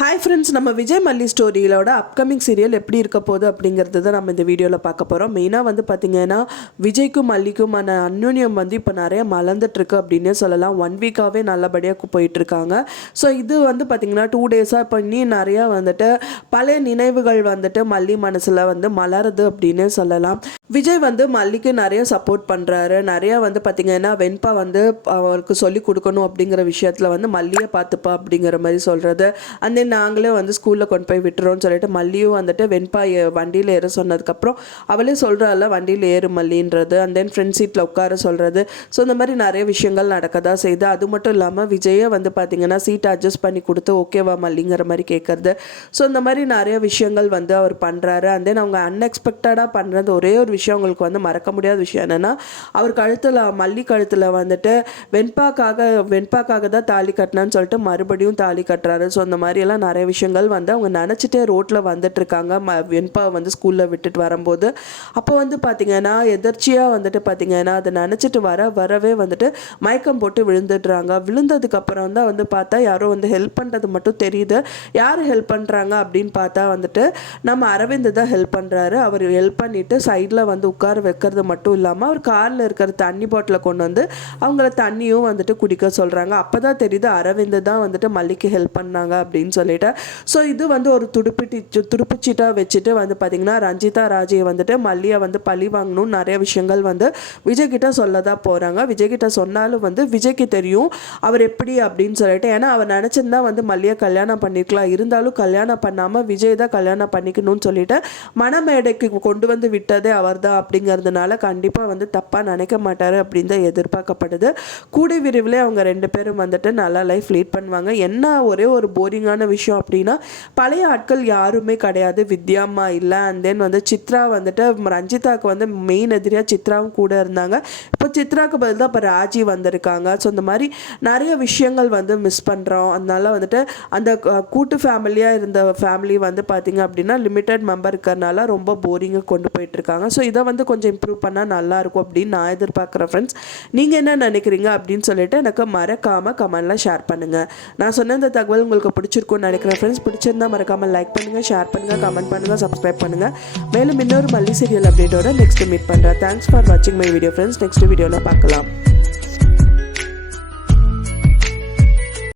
Hi friends, நம்ம விஜய் மல்லி ஸ்டோரியோட upcoming serial எப்படி இருக்க போகுது அப்படிங்கிறது தான் நம்ம இந்த வீடியோவில் பார்க்க போகிறோம். மெயினாக வந்து பார்த்திங்கன்னா விஜய்க்கும் மல்லிக்குமான அந்யோன்யம் வந்து இப்போ நிறைய மலர்ந்துட்டுருக்கு அப்படின்னே சொல்லலாம். 1 வீக்காகவே நல்லபடியாக போயிட்டுருக்காங்க. ஸோ இது வந்து பார்த்திங்கன்னா 2 டேஸாக இப்போ இன்னும் நிறையா வந்துட்டு பழைய நினைவுகள் வந்துட்டு மல்லி மனசில் வந்து மலருது அப்படின்னே சொல்லலாம். விஜய் வந்து மல்லிக்கு நிறைய சப்போர்ட் பண்ணுறாரு. நிறையா வந்து பார்த்திங்கன்னா வெண்பா வந்து அவருக்கு சொல்லி கொடுக்கணும் அப்படிங்கிற விஷயத்தில் வந்து மல்லியை பார்த்துப்பா அப்படிங்கிற மாதிரி சொல்கிறது. அந்த நாங்களே வந்து ஸ்கூலில் கொண்டு போய் விட்டுறோம்னு சொல்லிட்டு மல்லியும் வந்துட்டு வெண்பா வண்டியில் ஏற சொன்னதுக்கப்புறம் அவளே சொல்கிறாள் வண்டியில் ஏறு மல்லின்றது. அண்ட் தென் ஃப்ரெண்ட் சீட்டில் உட்கார சொல்கிறது. ஸோ இந்த மாதிரி நிறைய விஷயங்கள் நடக்கதா செய்யுது. அது மட்டும் இல்லாமல் விஜயை வந்து பார்த்திங்கன்னா சீட்டை அட்ஜஸ்ட் பண்ணி கொடுத்து ஓகேவா மல்லிங்கிற மாதிரி கேட்குறது. ஸோ இந்த மாதிரி நிறைய விஷயங்கள் வந்து அவர் பண்ணுறாரு. அண்ட் தென் அவங்க அன்எக்ஸ்பெக்டடாக பண்ணுறது ஒரே ஒரு விஷயம் அவங்களுக்கு வந்து மறக்க முடியாத விஷயம் என்னென்னா, அவர் கழுத்தில் மல்லி கழுத்தில் வந்துட்டு வெண்பாக்காக தான் தாலி கட்டினான்னு சொல்லிட்டு மறுபடியும் தாலி கட்டுறாரு. ஸோ இந்த மாதிரியெல்லாம் நிறைய விஷயங்கள் வந்து அவங்க நினச்சிட்டே ரோட்டில் வந்துட்டுருக்காங்க. வெண்பா வந்து ஸ்கூலில் விட்டுட்டு வரும்போது அப்போ வந்து பார்த்திங்கன்னா எதர்ச்சியாக வந்துட்டு பார்த்திங்கன்னா அதை நினச்சிட்டு வரவே வந்துட்டு மயக்கம் போட்டு விழுந்துடுறாங்க. விழுந்ததுக்கப்புறம் தான் வந்து பார்த்தா யாரோ வந்து ஹெல்ப் பண்ணுறது மட்டும் தெரியுது. யார் ஹெல்ப் பண்ணுறாங்க அப்படின்னு பார்த்தா வந்துட்டு நம்ம அரவிந்த் தான் ஹெல்ப் பண்ணுறாரு. அவர் ஹெல்ப் பண்ணிவிட்டு சைடில் வந்து உட்கார வைக்கிறது மட்டும் இல்லாமல் அவர் காரில் இருக்கிற தண்ணி பாட்டிலை கொண்டு வந்து அவங்கள தண்ணியும் வந்துட்டு குடிக்க சொல்கிறாங்க. அப்போ தான் தெரியுது அரவிந்த் தான் வந்துட்டு மல்லிக்கு ஹெல்ப் பண்ணாங்க அப்படின்னு சொல்லிட்டு. ஸோ இது வந்து ஒரு துடுப்புச்சீட்டாக வச்சுட்டு வந்து பார்த்திங்கன்னா ரஞ்சிதா ராஜியை வந்துட்டு மல்லியை வந்து பழி வாங்கணும்னு நிறைய விஷயங்கள் வந்து விஜய்கிட்ட சொல்ல தான் போகிறாங்க. விஜய்கிட்ட சொன்னாலும் வந்து விஜய்க்கு தெரியும் அவர் எப்படி அப்படின்னு சொல்லிட்டு. ஏன்னா அவர் நினச்சிருந்தா வந்து மல்லியை கல்யாணம் பண்ணிக்கலாம். இருந்தாலும் கல்யாணம் பண்ணாமல் விஜய் தான் கல்யாணம் பண்ணிக்கணும்னு சொல்லிட்டு மணமேடைக்கு கொண்டு வந்து விட்டதே அவர் தான் அப்படிங்கிறதுனால கண்டிப்பாக வந்து தப்பாக நினைக்க மாட்டார் அப்படின்னு தான் எதிர்பார்க்கப்படுது. கூடி விரைவில் அவங்க 2 பேரும் வந்துட்டு நல்லா லைஃப் லீட் பண்ணுவாங்க. என்ன ஒரே ஒரு போரிங்கான விஷயம் அப்படின்னா பழைய ஆட்கள் யாருமே கிடையாது. வித்யாம்மா இல்லை. அண்ட் தென் வந்து சித்ரா வந்துட்டு ரஞ்சிதாவுக்கு வந்து மெயின் எதிரியாக சித்ராவும் கூட இருந்தாங்க. இப்போ சித்ராவுக்கு பதில் தான் இப்போ ராஜி வந்திருக்காங்க. ஸோ இந்த மாதிரி நிறைய விஷயங்கள் வந்து மிஸ் பண்ணுறோம். அதனால வந்துட்டு அந்த கூட்டு ஃபேமிலியாக இருந்த ஃபேமிலி வந்து பார்த்திங்க அப்படின்னா லிமிட்டட் மெம்பர் இருக்கிறனால ரொம்ப போரிங்காக கொண்டு போயிட்டுருக்காங்க. ஸோ இதை வந்து கொஞ்சம் இம்ப்ரூவ் பண்ணால் நல்லாயிருக்கும் அப்படின்னு நான் எதிர்பார்க்குறேன். ஃப்ரெண்ட்ஸ், நீங்கள் என்ன நினைக்கிறீங்க அப்படின்னு சொல்லிட்டு எனக்கு மறக்காமல் கமெண்ட்டில் ஷேர் பண்ணுங்கள். நான் சொன்ன இந்த தகவல் உங்களுக்கு பிடிச்சிருக்கும்னு நினைக்கிறேன். ஃப்ரெண்ட்ஸ், பிடிச்சிருந்தா மறக்காமல் லைக் பண்ணுங்கள், ஷேர் பண்ணுங்கள், கமெண்ட் பண்ணுங்கள், சப்ஸ்கிரைப் பண்ணுங்கள். மேலும் இன்னொரு மல்லி சீரியல் அப்டேட்டோட நெக்ஸ்ட் மீட் பண்ணுறேன். தேங்க்ஸ் ஃபார் வாட்சிங் மை வீடியோ ஃப்ரெண்ட்ஸ். நெக்ஸ்ட் வீடியோவில் பார்க்கலாம்.